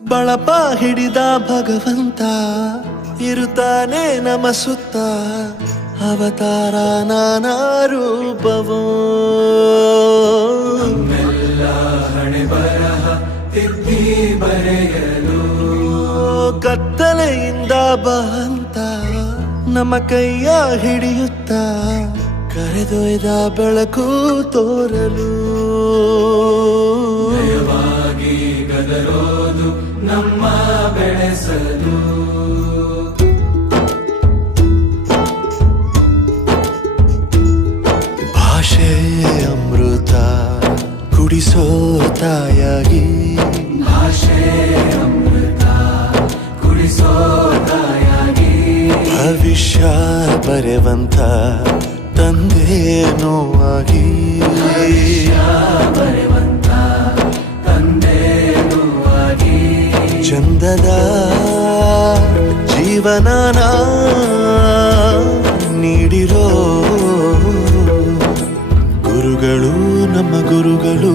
ಬಳಪ ಹಿಡಿದ ಭಗವಂತ ಇರುತ್ತಾನೆ ನಮ ಸುತ್ತ ಅವತಾರ ನಾನಾ ರೂಪವೋ ಹಣೆ ಬರಹ ತಿದ್ದಿ ಬರೆಯಲು ಕತ್ತಲೆಯಿಂದ ಬಂತ ನಮ್ಮ ಕೈಯ ಹಿಡಿಯುತ್ತ ಕರೆದೊಯ್ದ ಬೆಳಕು ತೋರಲು ಭಯವಾಗಿ ಗದರೋದು ನಮ್ಮ ಬೆಳೆಸಲು ಭಾಷೆ ಅಮೃತ ಕುಡಿಸೋ ತಾಯಾಗಿ ಭಾಷೆ ಅಮೃತ ಕುಡಿಸೋ ತಾಯಾಗಿ ಭವಿಷ್ಯ ಬರೆವಂತ ತಂದೇನೋ ಆಗಿ ಬರೆವಂತ ತಂದೇನೂ ಆಗಿ ಚಂದದ ಜೀವನನ ನೀಡಿರೋ ಗುರುಗಳು ನಮ್ಮ ಗುರುಗಳು